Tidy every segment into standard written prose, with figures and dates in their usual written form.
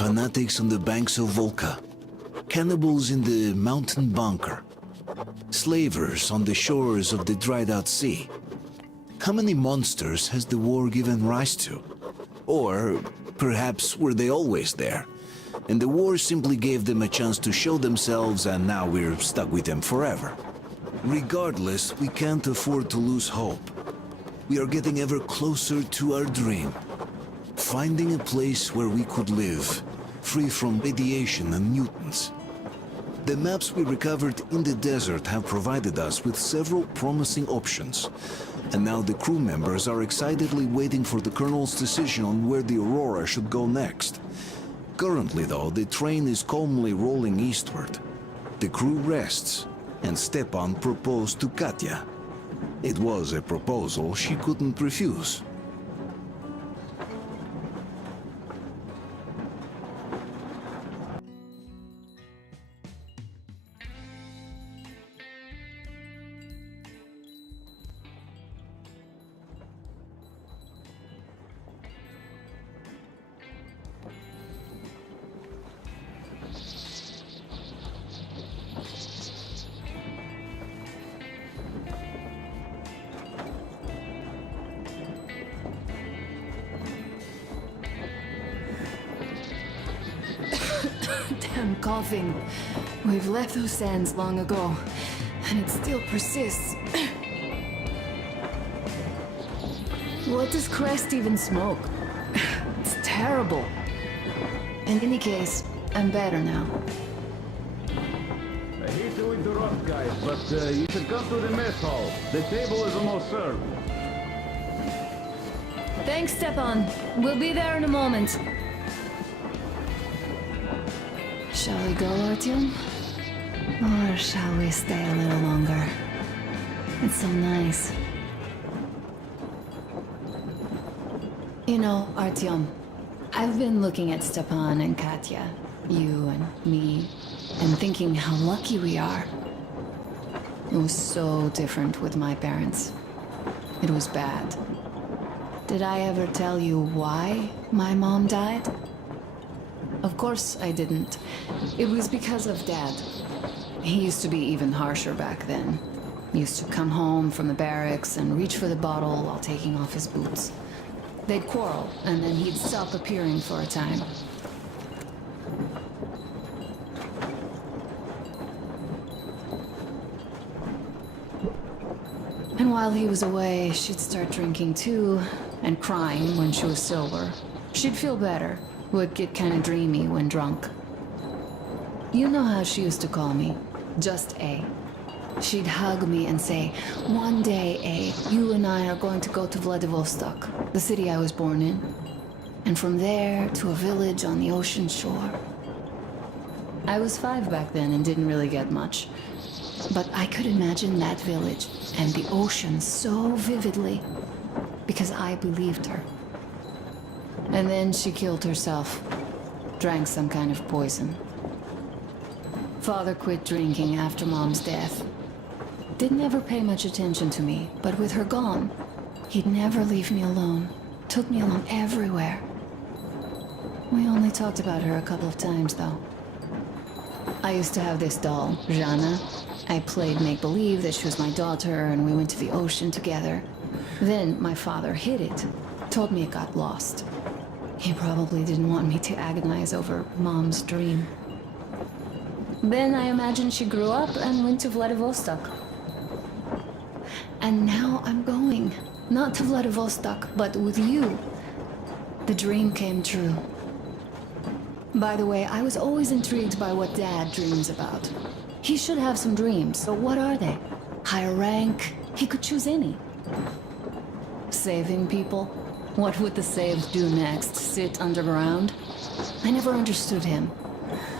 Fanatics on the banks of Volca. Cannibals in the mountain bunker. Slavers on the shores of the dried-out sea. How many monsters has the war given rise to? Or perhaps were they always there, and the war simply gave them a chance to show themselves and now we're stuck with them forever? Regardless, we can't afford to lose hope. We are getting ever closer to our dream. Finding a place where we could live, free from radiation and mutants. The maps we recovered in the desert have provided us with several promising options. And now the crew members are excitedly waiting for the Colonel's decision on where the Aurora should go next. Currently, though, the train is calmly rolling eastward. The crew rests, and Stepan proposed to Katya. It was a proposal she couldn't refuse. Damn coughing. We've left those sands long ago, and it still persists. What does Crest even smoke? It's terrible. In any case, I'm better now. I hate to interrupt, guys, but you should come to the mess hall. The table is almost served. Thanks, Stepan. We'll be there in a moment. Shall we go, Artyom? Or shall we stay a little longer? It's so nice. You know, Artyom, I've been looking at Stepan and Katya, you and me, and thinking how lucky we are. It was so different with my parents. It was bad. Did I ever tell you why my mom died? Of course I didn't. It was because of Dad. He used to be even harsher back then. He used to come home from the barracks and reach for the bottle while taking off his boots. They'd quarrel, and then he'd stop appearing for a time. And while he was away, she'd start drinking too, and crying when she was sober. She'd feel better. Would get kind of dreamy when drunk. You know how she used to call me? Just A. She'd hug me and say, "One day, A, you and I are going to go to Vladivostok, the city I was born in. And from there to a village on the ocean shore." I was 5 back then and didn't really get much. But I could imagine that village and the ocean so vividly because I believed her. And then she killed herself. Drank some kind of poison. Father quit drinking after Mom's death. Didn't ever pay much attention to me, but with her gone, he'd never leave me alone. Took me along everywhere. We only talked about her a couple of times, though. I used to have this doll, Jana. I played make-believe that she was my daughter, and we went to the ocean together. Then my father hid it. Told me it got lost. He probably didn't want me to agonize over Mom's dream. Then I imagine she grew up and went to Vladivostok. And now I'm going. Not to Vladivostok, but with you. The dream came true. By the way, I was always intrigued by what Dad dreams about. He should have some dreams, but what are they? Higher rank? He could choose any. Saving people? What would the saved do next? Sit underground? I never understood him.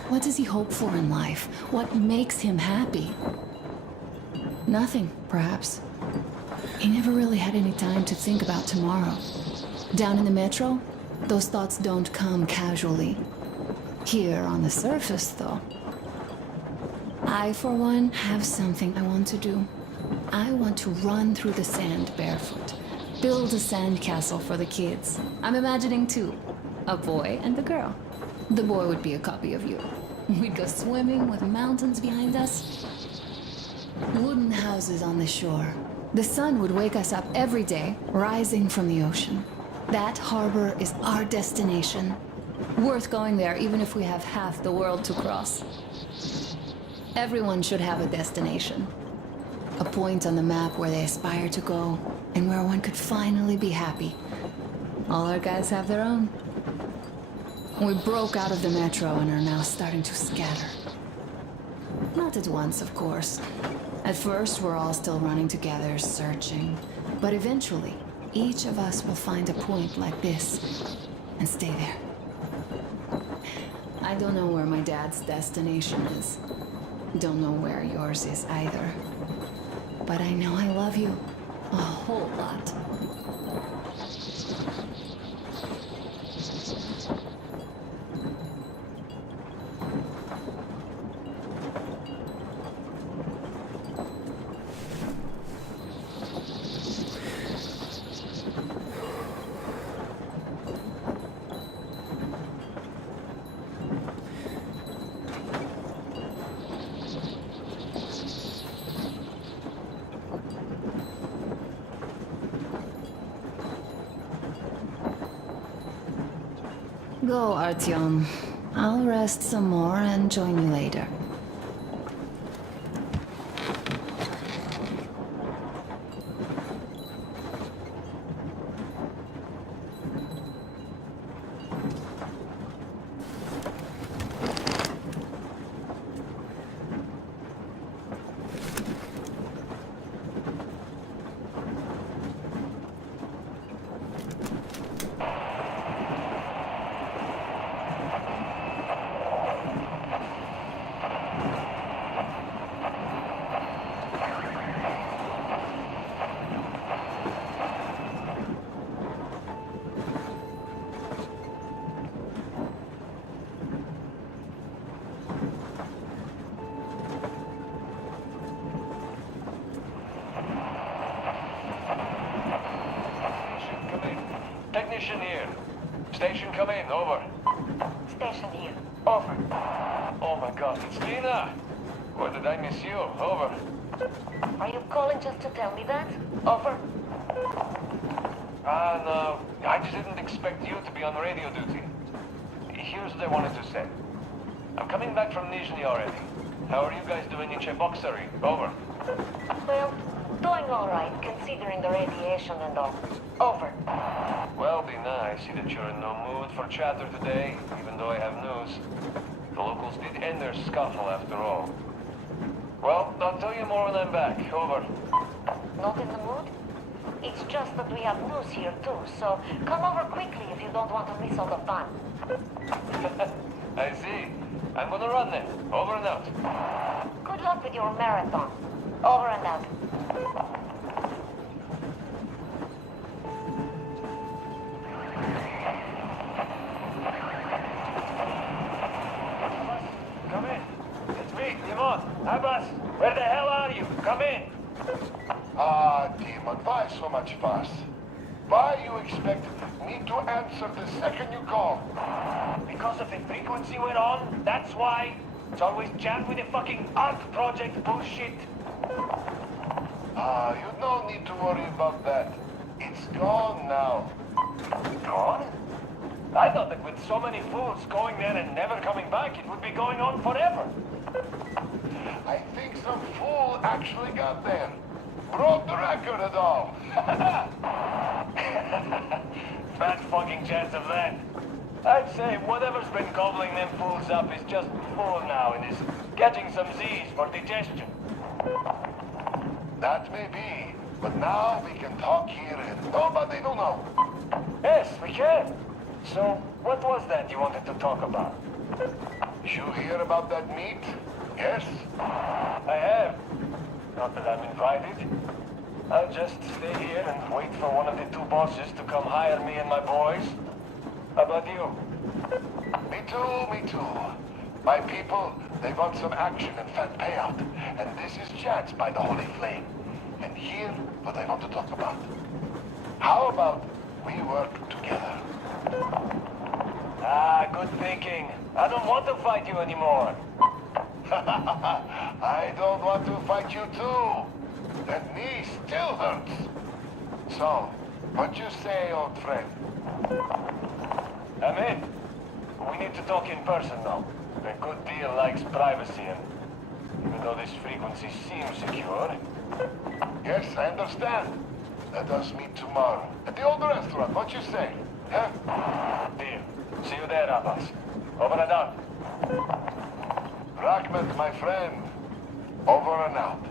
What does he hope for in life? What makes him happy? Nothing, perhaps. He never really had any time to think about tomorrow. Down in the metro, those thoughts don't come casually. Here on the surface, though. I, for one, have something I want to do. I want to run through the sand barefoot. Build a sand castle for the kids. I'm imagining two. A boy and a girl. The boy would be a copy of you. We'd go swimming with mountains behind us. Wooden houses on the shore. The sun would wake us up every day, rising from the ocean. That harbor is our destination. Worth going there even if we have half the world to cross. Everyone should have a destination. A point on the map where they aspire to go, and where one could finally be happy. All our guys have their own. We broke out of the metro and are now starting to scatter. Not at once, of course. At first, we're all still running together, searching. But eventually, each of us will find a point like this, and stay there. I don't know where my dad's destination is. Don't know where yours is either. But I know I love you a whole lot. Go, Artyom. I'll rest some more and join you later. Technician here. Station come in, over. Station here. Over. Oh my god, it's Lena! Where did I miss you? Over. Are you calling just to tell me that? Over. No. I just didn't expect you to be on radio duty. Here's what I wanted to say. I'm coming back from Nizhny already. How are you guys doing in Cheboksary? Over. Well, doing all right, considering the radiation and all. Over. Well, Dina, I see that you're in no mood for chatter today, even though I have news. The locals did end their scuffle after all. Well, I'll tell you more when I'm back. Over. Not in the mood? It's just that we have news here too, so come over quickly if you don't want to miss all the fun. I see. I'm gonna run then. Over and out. Good luck with your marathon. Over and out. Come in. It's me, Timon. Abbas, where the hell are you? Come in. Demon, why so much fuss? Why you expect me to answer the second you call? Because of the frequency we're on, that's why. It's always jammed with the fucking art project bullshit. You don't need to worry about that. It's gone now. Gone? I thought that with so many fools going there and never coming back, it would be going on forever. I think some fool actually got there. Broke the record and all. Fat fucking chance of that. I'd say whatever's been gobbling them fools up is just full now and is getting some Z's for digestion. That may be, but now we can talk here and nobody will know. Yes, we can. So, what was that you wanted to talk about? You hear about that meet? Yes? I have. Not that I'm invited. I'll just stay here and wait for one of the two bosses to come hire me and my boys. How about you? Me too, me too. My people, they want some action and fat payout. And this is chance by the Holy Flame. And here, what I want to talk about. How about we work together? Good thinking. I don't want to fight you anymore. I don't want to fight you too. That knee still hurts. So, what you say, old friend? I'm in. We need to talk in person now. The good deal likes privacy, and even though this frequency seems secure... Yes, I understand. Let us meet tomorrow. At the old restaurant, what you say? Huh? Deal. See you there, Abbas. Over and out. Rahmet, my friend. Over and out.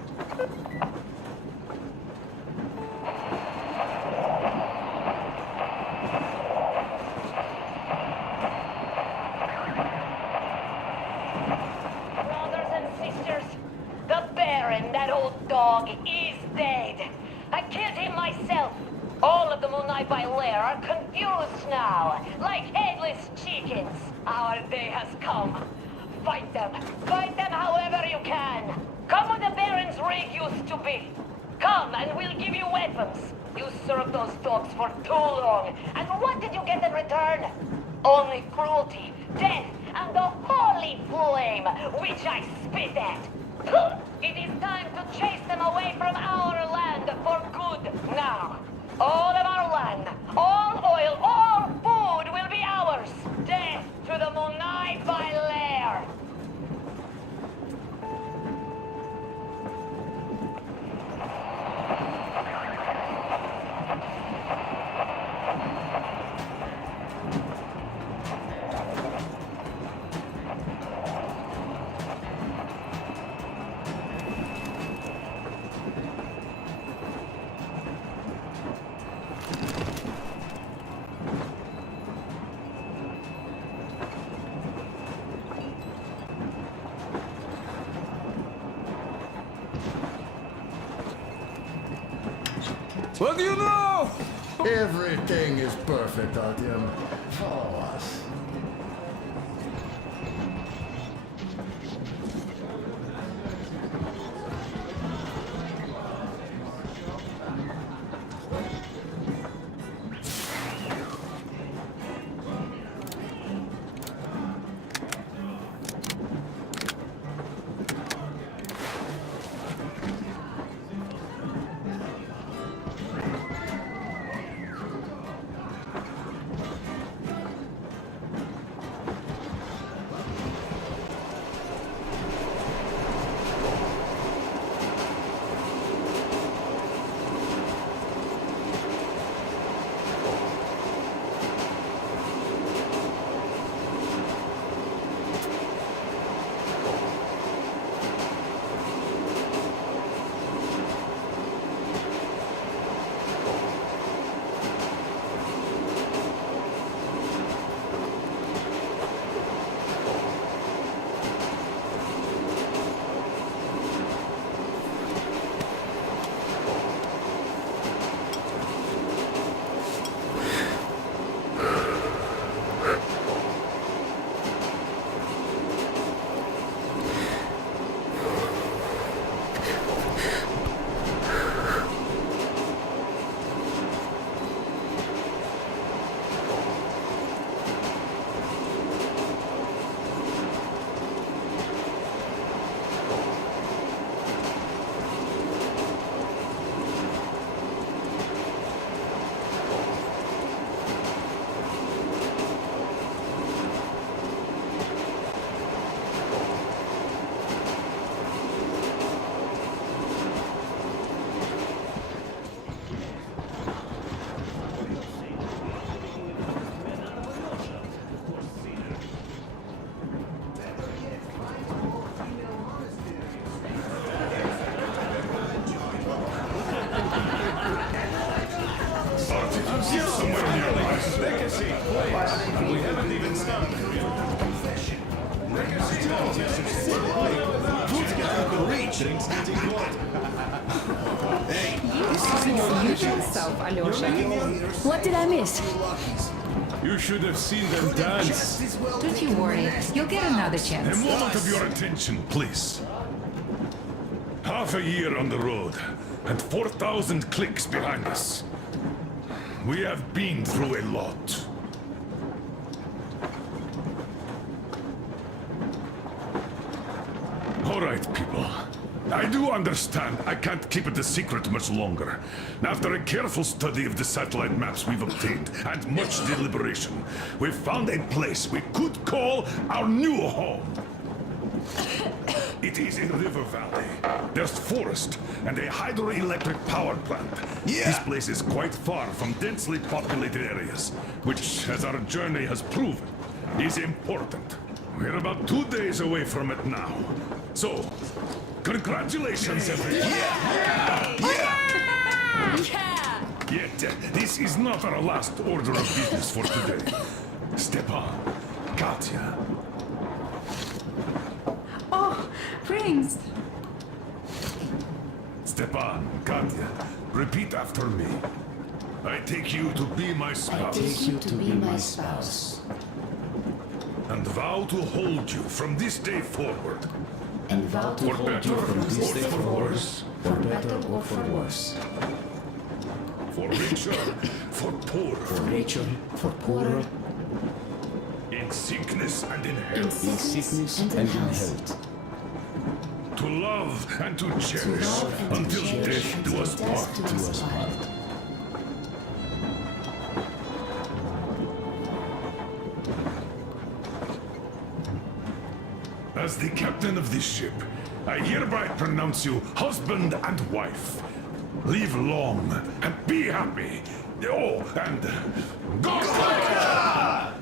Brothers and sisters, the Baron, that old dog, is dead. I killed him myself. All of the Munaibai lair are confused now, like headless chickens. Our day has come. Fight them. Fight them however you can. Come where the Baron's rig used to be. Come and we'll give you weapons. You served those dogs for too long. And what did you get in return? Only cruelty, death, and the holy flame, which I spit at. It is time to chase them away from our land for good now. All of our land, all oil, all food will be ours. Death to the Munaibai lair. What do you know? Everything is perfect, Artyom. Follow us. What did I miss? You should have seen them dance. Don't you worry, you'll get another A chance. moment of your attention, please. Half a year on the road, and 4,000 clicks behind us. We have been through a lot. All right, people. I do understand I can't keep it a secret much longer. After a careful study of the satellite maps we've obtained, and much deliberation, we've found a place we could call our new home. It is in River Valley. There's forest and a hydroelectric power plant. This place is quite far from densely populated areas, which, as our journey has proven, is important. We're about 2 days away from it now. So, congratulations, everyone! Yet, this is not our last order of business for today. Stepan, Katya. Oh, Prince! Stepan, Katya, repeat after me. I take you to be my spouse. Take you to be my spouse. And vow to hold you from this day forward. And vow to For hold better you from this day or for forward, worse. for better or for worse. For richer, for poorer. For richer, for poorer, In sickness and in in health. sickness and in health. To love and to cherish. Love and to Until cherish death do until us death part. do us part. As the captain of this ship, I hereby pronounce you husband and wife. Live long and be happy. Oh, and gor'ko!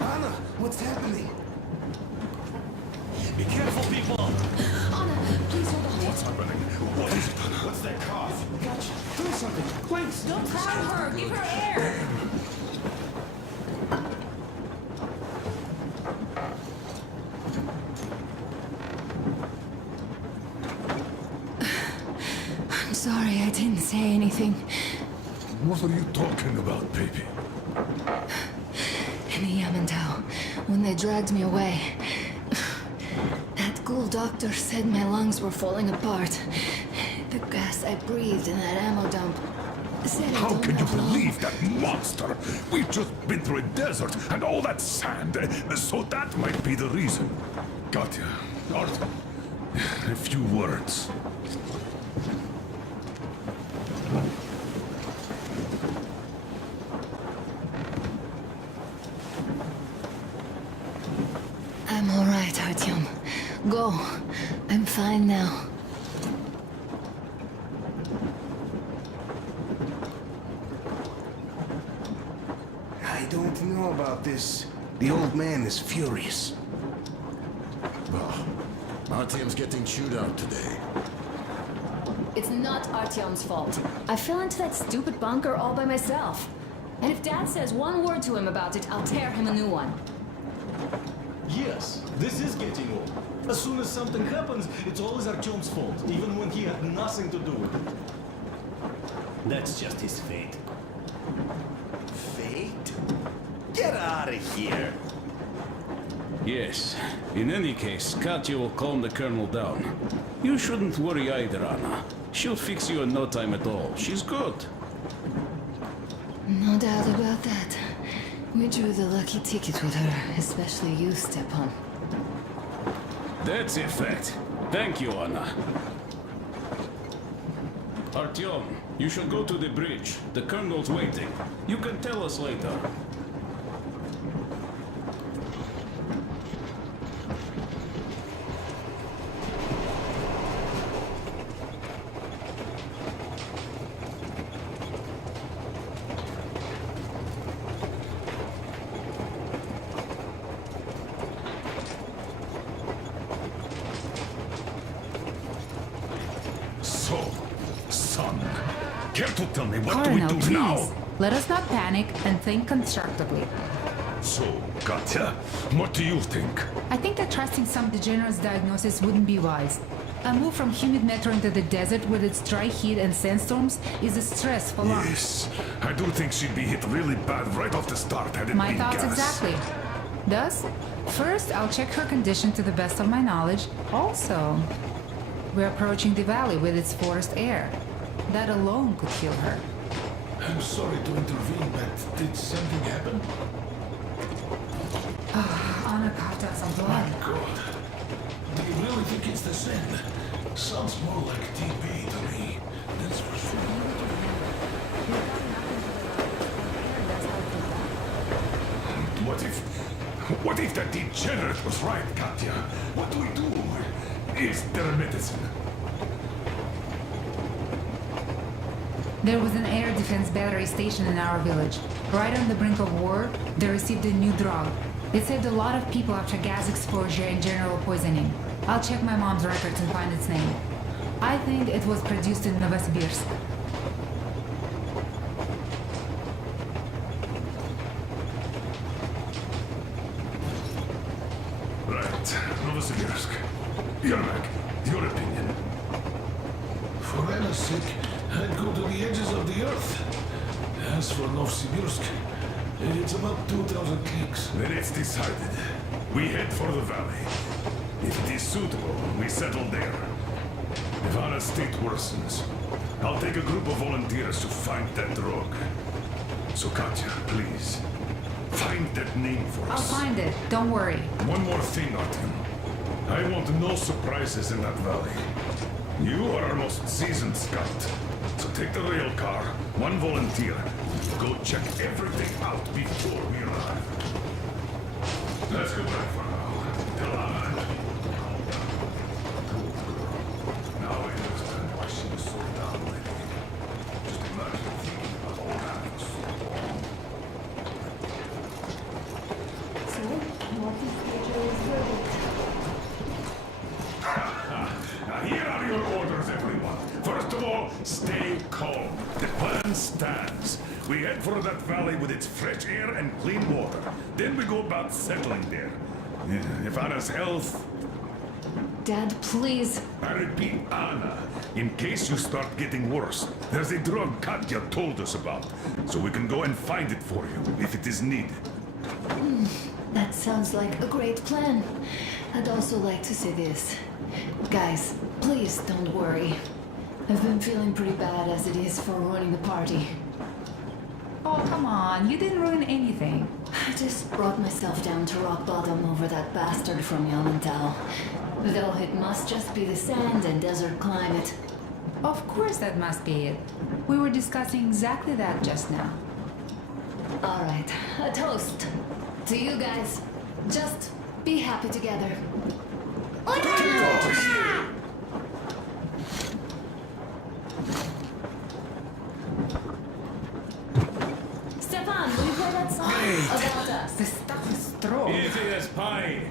Anna, what's happening? Be careful, people! Anna, please hold on. What's happening? What is it? What's that cough? Do something, please. Don't crowd her! Give her air! I'm sorry I didn't say anything. What are you talking about, baby? In the Yamantau, when they dragged me away, that ghoul doctor said my lungs were falling apart. The gas I breathed in that ammo dump said I How don't can you have long. believe that monster? We've just been through a desert and all that sand, so that might be the reason. Katya, Arthur, a few words. I'm all right, Artyom. Go. I'm fine now. I don't know about this. The old man is furious. Well, Artyom's getting chewed out today. It's not Artyom's fault. I fell into that stupid bunker all by myself. And if Dad says one word to him about it, I'll tear him a new one. Yes, this is getting old. As soon as something happens, it's always Artyom's fault, even when he had nothing to do with it. That's just his fate. Fate? Get out of here. Yes. In any case, Katya will calm the colonel down. You shouldn't worry either, Anna. She'll fix you in no time at all. She's good. No doubt about that. We drew the lucky ticket with her, especially you, Stepan. That's a fact. Thank you, Anna. Artyom, you should go to the bridge. The colonel's waiting. You can tell us later. So, son, care to tell me what do Colonel, we do please. now? Let us not panic and think constructively. So, Katya, what do you think? I think that trusting some degenerate's diagnosis wouldn't be wise. A move from humid metro into the desert with its dry heat and sandstorms is a stress for lungs. Yes, I do think she'd be hit really bad right off the start had it My been thoughts gas. exactly. Thus, first I'll check her condition to the best of my knowledge. Also, we're approaching the valley with its forest air. That alone could kill her. I'm sorry to intervene, but did something happen? Anna coughed up some blood. God. Do you really think it's the sand? Sounds more like TB to me. That's for sure. What if that degenerate was right, Katya? What do we do? Is there a medicine? There was an air defense battery station in our village. Right on the brink of war, they received a new drug. It saved a lot of people after gas exposure and general poisoning. I'll check my mom's records and find its name. I think it was produced in Novosibirsk. Right, Novosibirsk. Yermak, your opinion? For Anna's sake, I'd go to the edges of the earth. As for Novosibirsk, it's about 2,000 clicks. Then it's decided. We head for the valley. If it is suitable, we settle there. If Anna's state worsens, I'll take a group of volunteers to find that drug. So Katya, please, find that name for I'll us. find it, don't worry. One more thing, Artyom. I want no surprises in that valley. You are our most seasoned scout. So take the rail car, one volunteer. Go check everything out before we arrive. Let's go back for now. Tell Anna. Now I understand why she was so down lately. Just imagine thinking about all that for so long. So, what is Pedro's verdict? Now here are your orders, everyone. First of all, stay calm. The plan stands. We head for that valley with its fresh air and clean water. Then we go about settling there. If Anna's health... Dad, please. I repeat, Anna, in case you start getting worse, there's a drug Katya told us about. So we can go and find it for you, if it is needed. That sounds like a great plan. I'd also like to say this. Guys, please don't worry. I've been feeling pretty bad as it is for ruining the party. Oh, come on, you didn't ruin anything. I just brought myself down to rock bottom over that bastard from Yellantau. Though it must just be the sand and desert climate. Of course that must be it. We were discussing exactly that just now. Alright, a toast. To you guys. Just be happy together. Stefan, will you play that song? About us. The stuff is strong. Easy as pie.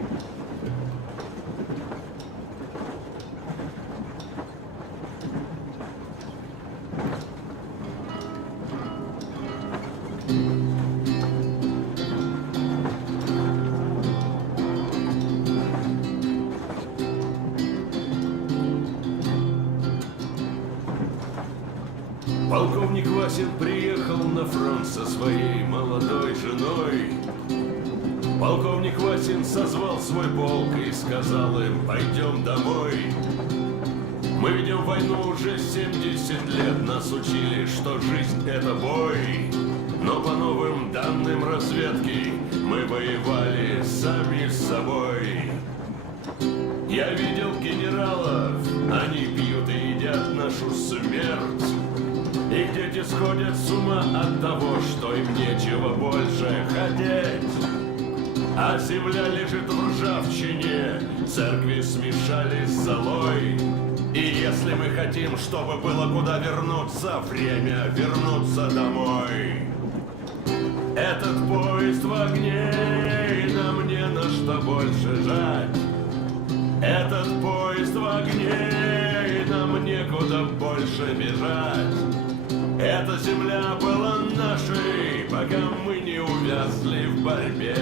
Полковник Васин приехал на фронт со своей молодой женой. Полковник Васин созвал свой полк и сказал им: пойдем домой. Мы ведем войну уже 70 лет, нас учили, что жизнь это бой. Но по новым данным разведки мы воевали сами с собой. Я видел генералов, они пьют и едят нашу смерть. Их дети сходят с ума от того, что им нечего больше хотеть. А земля лежит в ржавчине, церкви смешались с золой. И если мы хотим, чтобы было куда вернуться, время вернуться домой. Этот поезд в огне, и нам не на что больше жать. Этот поезд в огне, и нам некуда больше бежать. Эта земля была нашей, пока мы не увязли в борьбе.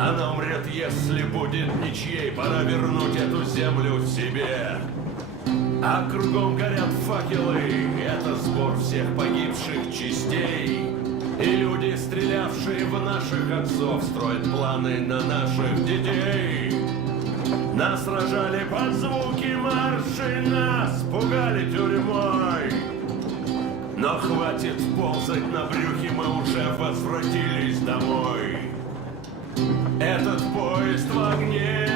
Она умрет, если будет ничьей. Пора вернуть эту землю себе. А кругом горят факелы. Это сбор всех погибших частей. И люди, стрелявшие в наших отцов, строят планы на наших детей. Нас сражали под звуки маршей, нас пугали тюрьмой. Но хватит ползать на брюхе, мы уже возвратились домой. Этот поезд в огне,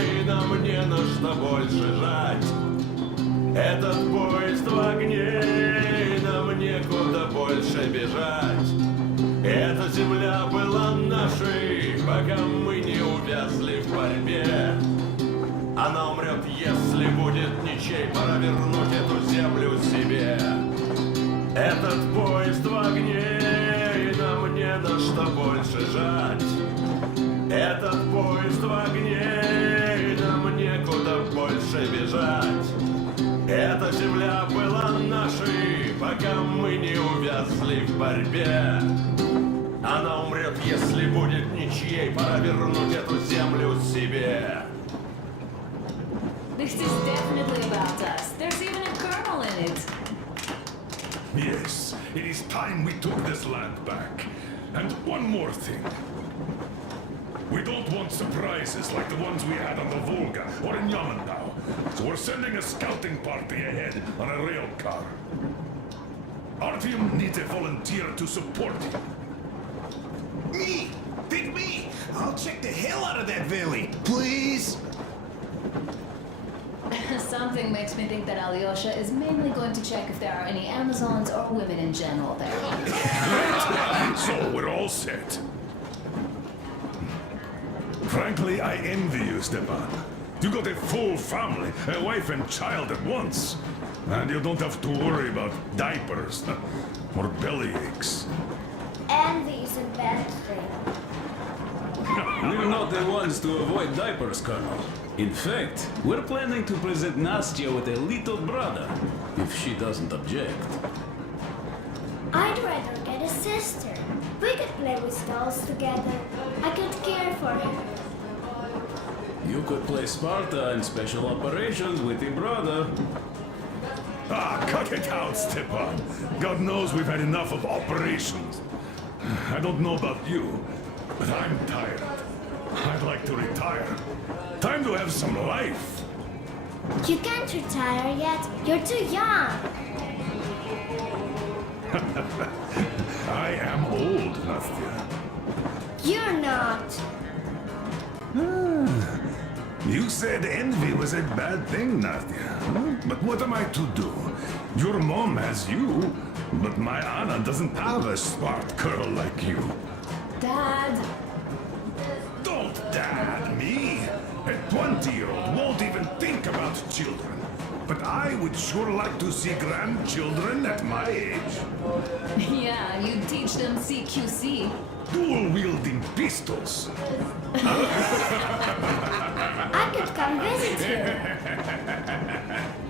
и нам не на что больше жать. Этот поезд в огне, и нам некуда больше бежать. Эта земля была нашей, пока мы не увязли в борьбе. Она умрет, если будет ничей. Пора вернуть эту землю себе. Этот поезд в огне, и нам не на что больше жать. Этот поезд в огне, и нам некуда больше бежать. Эта земля была нашей, пока мы не увязли в борьбе. Она умрет, если будет ничьей. Пора вернуть эту землю себе. This is definitely about us. There's even a colonel in it. Yes, it is time we took this land back. And one more thing. We don't want surprises like the ones we had on the Volga or in Yemen now. So we're sending a scouting party ahead on a rail car. Artyom needs a volunteer to support him. Me! Pick me! I'll check the hell out of that valley, please! Something makes me think that Alyosha is mainly going to check if there are any Amazons or women in general there. So we're all set. Frankly, I envy you, Stepan. You got a full family, a wife and child at once. And you don't have to worry about diapers or belly aches. Envy is a bad thing. We're not the ones to avoid diapers, Colonel. In fact, we're planning to present Nastya with a little brother, if she doesn't object. I'd rather get a sister. We could play with dolls together. I could care for her. You could play Sparta in special operations with your brother. Ah, cut it out, Stepan. God knows we've had enough of operations. I don't know about you, but I'm tired. I'd like to retire. Time to have some life. You can't retire yet. You're too young. I am old, Nastya. You're not. You said envy was a bad thing, Nastya. But what am I to do? Your mom has you, but my Anna doesn't have a smart girl like you. Dad! Don't dad me! A 20-year-old won't even think about children. But I would sure like to see grandchildren at my age. Yeah, you teach them CQC. Dual-wielding pistols. I could come visit you.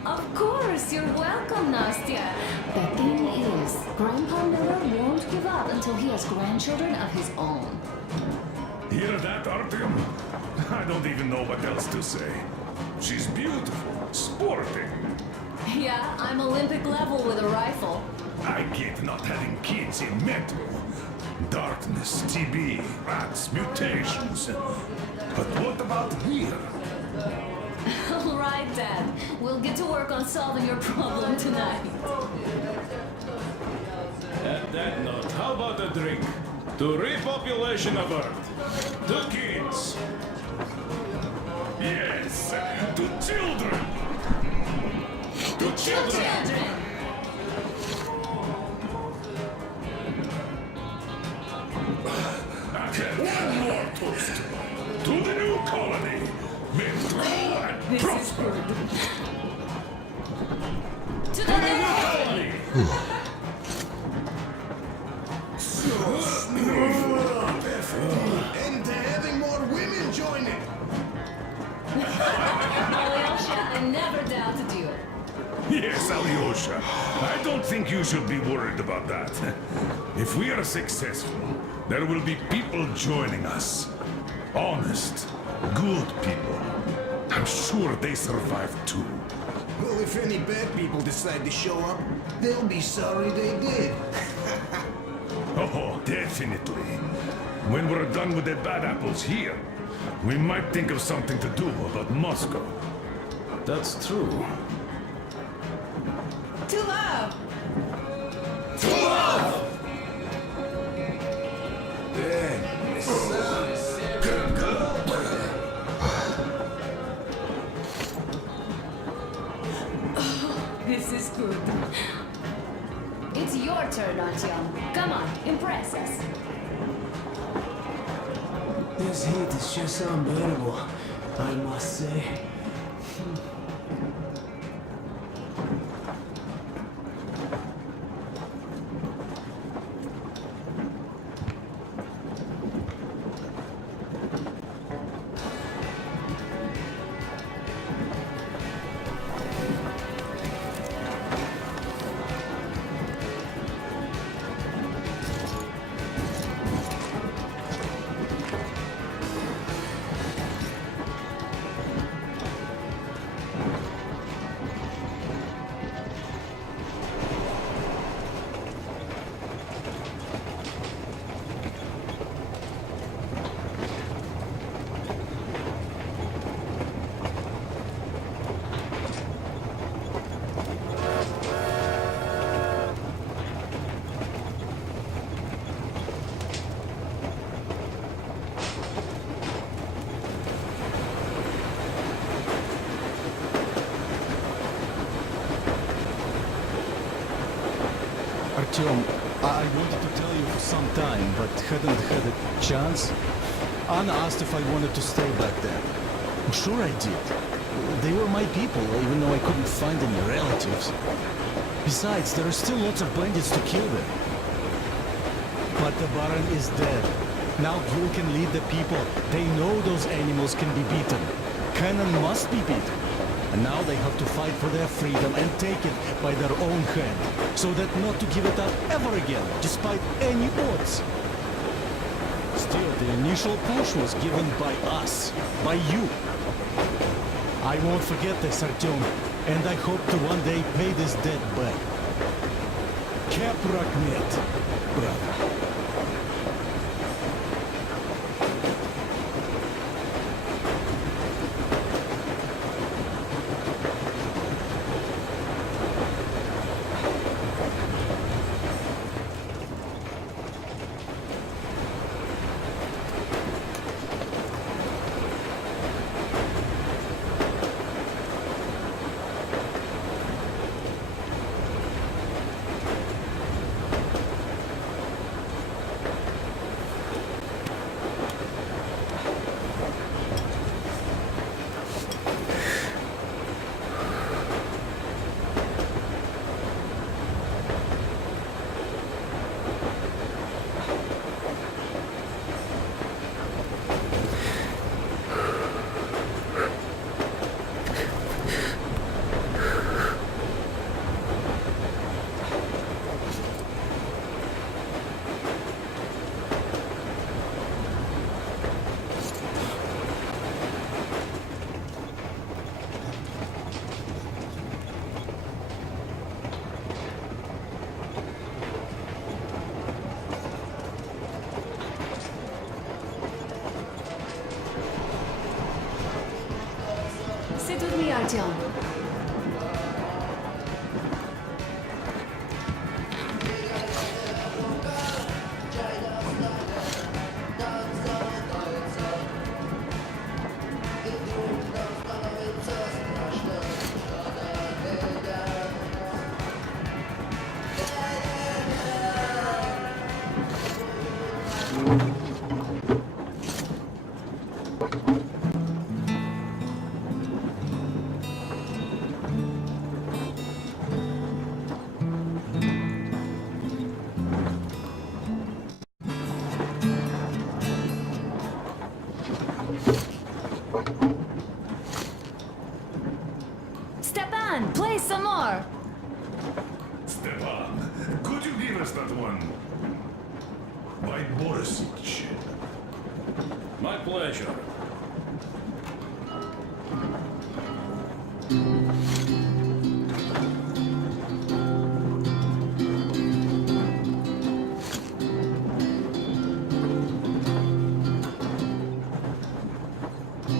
Of course, you're welcome, Nastya. The thing is, Grandpa Miller won't give up until he has grandchildren of his own. Hear that, Artyom? I don't even know what else to say. She's beautiful, sporting. Yeah, I'm Olympic level with a rifle. I get not having kids in Metro. Darkness, TB, rats, mutations. But what about here? All right, Dad. We'll get to work on solving your problem tonight. At that note, how about a drink? To repopulation of Earth. To kids. Yes, to children. To children. One more toast. To the new colony. May it grow and prosper. To the new colony. And having more women joining. Alyosha, I never doubted you. Yes, Alyosha. I don't think you should be worried about that. If we are successful, there will be people joining us. Honest, good people. I'm sure they survived too. Well, if any bad people decide to show up, they'll be sorry they did. Oh, definitely. When we're done with the bad apples here, we might think of something to do about Moscow. That's true. To love! This is good. It's your turn, Artyom. Come on, impress us. This heat is just unbearable, I must say. Artyom, I wanted to tell you for some time, but hadn't had a chance. Anna asked if I wanted to stay back there. Sure I did. They were my people, even though I couldn't find any relatives. Besides, there are still lots of bandits to kill them. But the Baron is dead. Now Gil can lead the people. They know those animals can be beaten. Cannon must be beaten. And now they have to fight for their freedom and take it by their own hand, so that not to give it up ever again, despite any odds. Still, the initial push was given by us, by you. I won't forget this, Artyom, and I hope to one day pay this debt back. Kaprakmet, brother. Sit with me, Artyom. Stepan, play some more! Stepan, could you give us that one? By Borisich. My pleasure.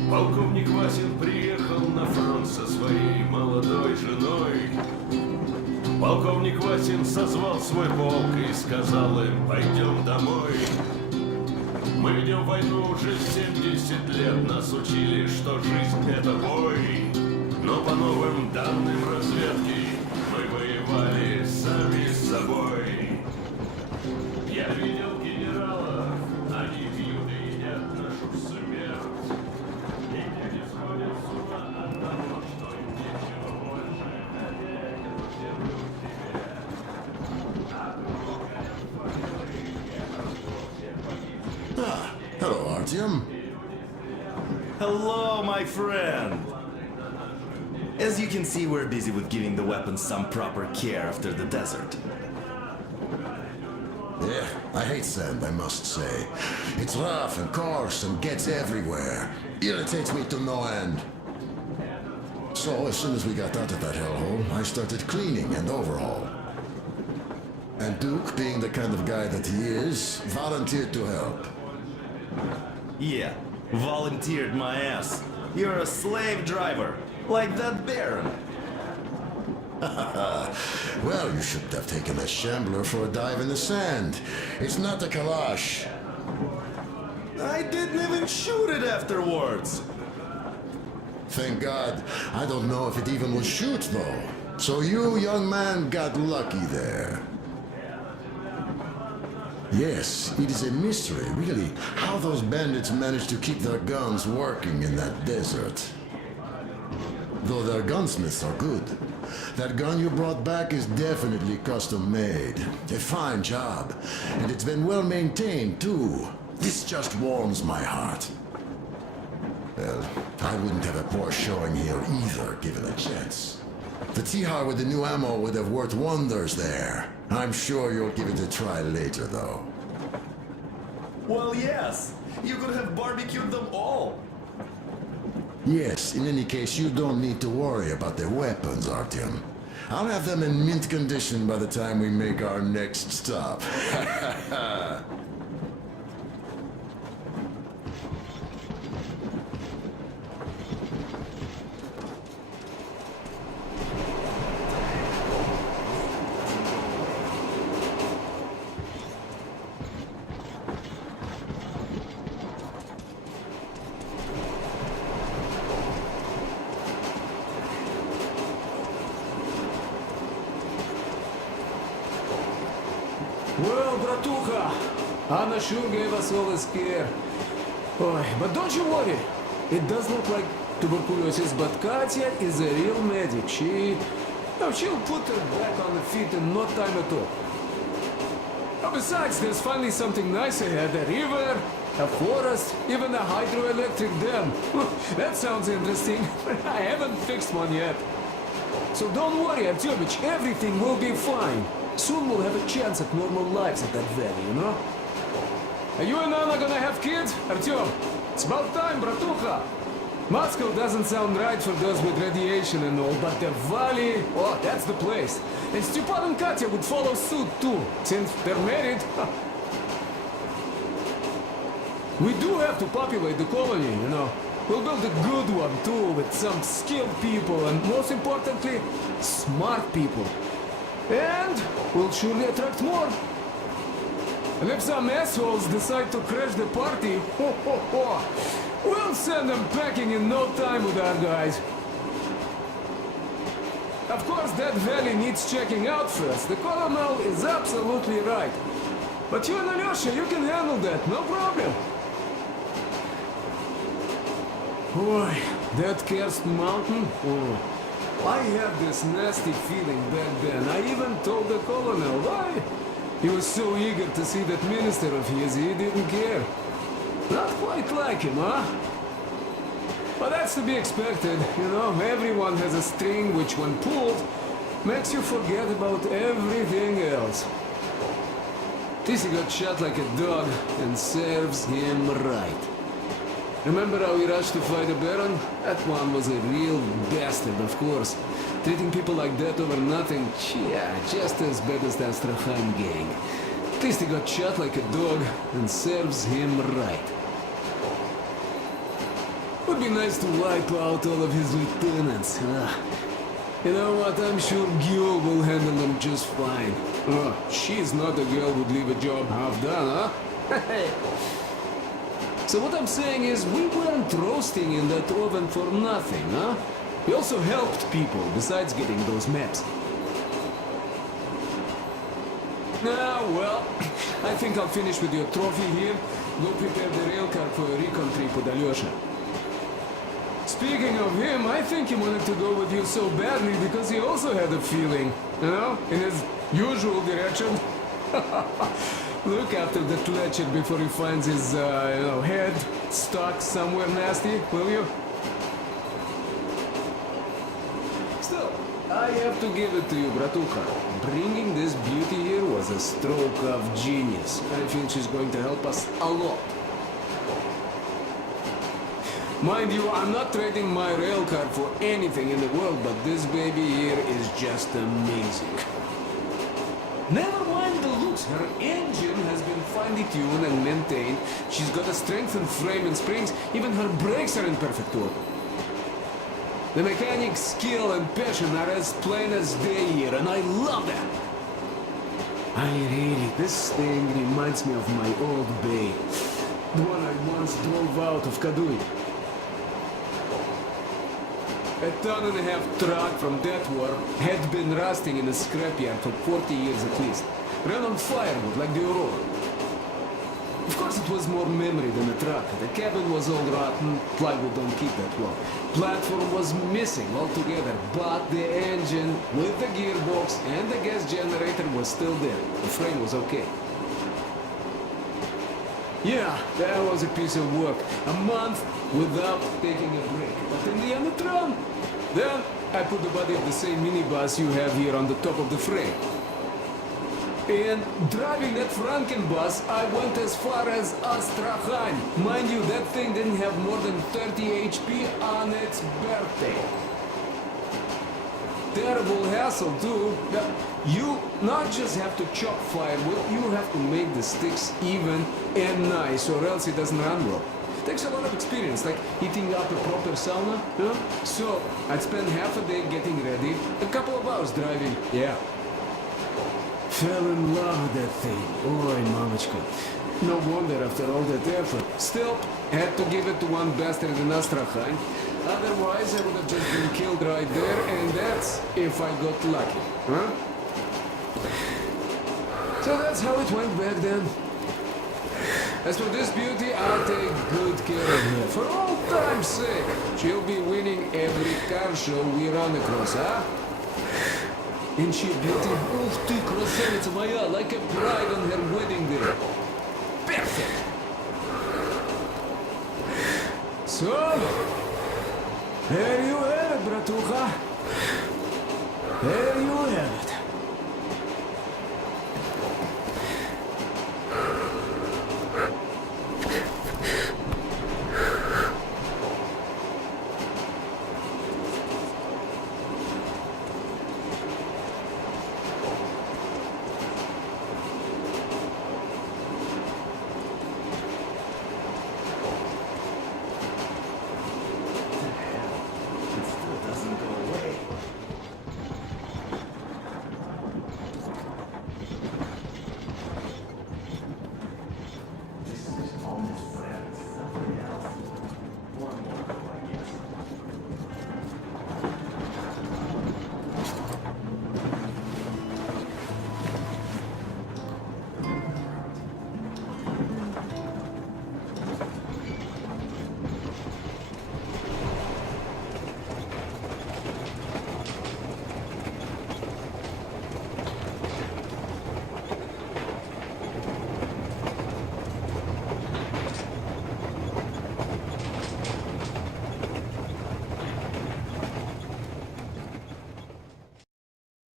Полковник Васин приехал на фронт со своей молодой женой. Полковник Васин созвал свой полк и сказал им: пойдем домой. Мы ведем войну уже 70 лет, нас учили, что жизнь это бой. Но по новым данным разведки мы воевали сами с собой. Я видел генералов, они пьют и едят нашу смерть. И не сходят с ума от того, что им нечего больше надеть эту землю к себе. А другая факелы, все погибли. Ah, hello, Artyom. Hello, my friend! As you can see, we're busy with giving the weapons some proper care after the desert. Yeah, I hate sand, I must say. It's rough and coarse and gets everywhere. Irritates me to no end. So, as soon as we got out of that hellhole, I started cleaning and overhaul. And Duke, being the kind of guy that he is, volunteered to help. Yeah, volunteered my ass. You're a slave driver, like that Baron. Well, you should have taken a shambler for a dive in the sand. It's not a kalash. I didn't even shoot it afterwards. Thank God. I don't know if it even will shoot, though. So you, young man, got lucky there. Yes, it is a mystery, really, how those bandits managed to keep their guns working in that desert. Though their gunsmiths are good. That gun you brought back is definitely custom-made. A fine job. And it's been well maintained, too. This just warms my heart. Well, I wouldn't have a poor showing here either, given a chance. The Tihar with the new ammo would have worked wonders there. I'm sure you'll give it a try later, though. Well, yes. You could have barbecued them all. Yes, in any case, you don't need to worry about their weapons, Artyom. I'll have them in mint condition by the time we make our next stop. Well, bratucha, Anna sure gave us all a scare. Oh, but don't you worry. It does look like tuberculosis, but Katya is a real medic. She'll put her back on the feet in no time at all. Oh, besides, there's finally something nice ahead. A river, a forest, even a hydroelectric dam. That sounds interesting, but I haven't fixed one yet. So don't worry, Artyomich, everything will be fine. Soon we'll have a chance at normal lives at that valley, you know? Are you and Anna gonna have kids, Artyom? It's about time, bratucha. Moscow doesn't sound right for those with radiation and all, but the valley, oh, that's the place. And Stepan and Katya would follow suit too, since they're married. We do have to populate the colony, you know. We'll build a good one too, with some skilled people and, most importantly, smart people. And we'll surely attract more. And if some assholes decide to crash the party, we'll send them packing in no time with our guys. Of course, that valley needs checking out first. The colonel is absolutely right. But you and Alyosha, you can handle that, no problem. Boy, that cursed mountain, oh. I had this nasty feeling back then. I even told the colonel why. He was so eager to see that minister of his, he didn't care. Not quite like him, huh? But that's to be expected, you know. Everyone has a string which, when pulled, makes you forget about everything else. Tissy got shot like a dog, and serves him right. Remember how we rushed to fight the Baron? That one was a real bastard, of course. Treating people like that over nothing, yeah, just as bad as the Astrakhan gang. At least he got shot like a dog, and serves him right. Would be nice to wipe out all of his lieutenants. You know what, I'm sure Gyo will handle them just fine. She's not a girl who'd leave a job half done, huh? So what I'm saying is, we weren't roasting in that oven for nothing, huh? We also helped people, besides getting those maps. Well, I think I'll finish with your trophy here. Go prepare the rail car for a recon trip with Alyosha. Speaking of him, I think he wanted to go with you so badly because he also had a feeling, you know, in his usual direction. Look after the Fletcher before he finds his, head stuck somewhere nasty, will you? Still, I have to give it to you, Bratucha. Bringing this beauty here was a stroke of genius. I feel she's going to help us a lot. Mind you, I'm not trading my rail car for anything in the world, but this baby here is just amazing. Never mind the looks, her engine has been finely tuned and maintained. She's got a strengthened frame and springs, even her brakes are in perfect order. The mechanic's skill and passion are as plain as day here, and I love that. This thing reminds me of my old bay, the one I once drove out of Kadui. A ton-and-a-half truck from that war had been rusting in a scrapyard for 40 years at least. Ran on firewood like the Aurora. Of course it was more memory than a truck. The cabin was all rotten, plywood don't keep that well. Platform was missing altogether, but the engine with the gearbox and the gas generator was still there. The frame was okay. Yeah, that was a piece of work. A month without taking a break. But in the end it ran. Then I put the body of the same minibus you have here on the top of the frame. And driving that Frankenbus, I went as far as Astrakhan. Mind you, that thing didn't have more than 30 HP on its birthday. Terrible hassle too. You not just have to chop firewood, you have to make the sticks even and nice, or else it doesn't run well. Takes a lot of experience, like heating up a proper sauna, you know? So, I'd spend half a day getting ready, a couple of hours driving, yeah. Fell in love with that thing. Oi, mamachka. No wonder after all that effort. Still, had to give it to one bastard in Astrakhan. Otherwise, I would have just been killed right there, and that's if I got lucky, huh? So that's how it went back then. As for this beauty, I'll take good care of her. For all time's sake, she'll be winning every car show we run across, huh? Ain't she a beauty? Ух ты, красавица моя, like a bride on her wedding day. Perfect! So, there you have it, Bratucha. There you have it.